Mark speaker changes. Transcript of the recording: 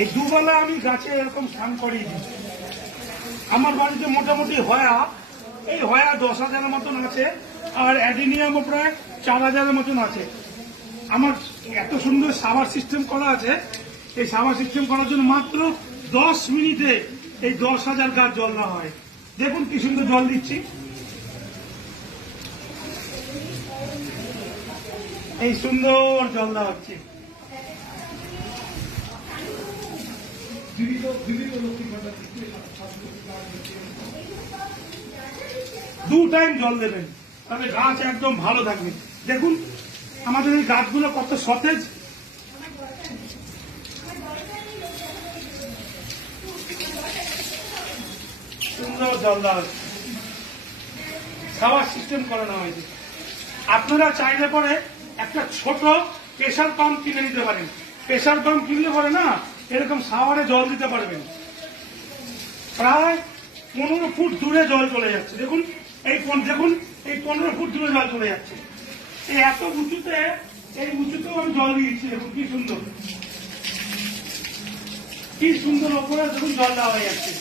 Speaker 1: এই দুবেলা আমি গাছে এরকম স্নান করিয়ে আমার বাড়িতে মোটামুটি হয়া, এই হয়া দশ হাজারের মতন আছে, আর অ্যাডিনিয়ামও প্রায় চার হাজারের মতন আছে। আমার এত সুন্দর সাবার সিস্টেম করা আছে, এই সাবার সিস্টেম করার জন্য মাত্র দশ মিনিটে এই দশ হাজার গাছ জল দেওয়া হয়। দেখুন কি সুন্দর জল দিচ্ছি। এই সুন্দর জল দেওয়া হচ্ছে। দু টাইম জল দেবেন। তাহলে গাছ একদম ভালো থাকবে। দেখুন, আমাদের এই গাছগুলো কত সতেজ। সুন্দর জল দেওয়া খাওয়ার সিস্টেম করানো হয়েছে। আপনারা চাইলে পরে একটা ছোট প্রেশার পাম্প কিনে নিতে পারেন। প্রেশার পাম্প কিনলে পরে না এরকম সাওয়ারে জল দিতে পারবেন। প্রায় পনেরো ফুট দূরে জল চলে যাচ্ছে। দেখুন, এই দেখুন, এই পনেরো ফুট দূরে জল চলে যাচ্ছে। এই এত উঁচুতে, এই উঁচুতেও আমি জল দিয়েছি, দেখুন কি সুন্দর। কি সুন্দর ওপরে দেখুন জল দেওয়া হয়ে যাচ্ছে।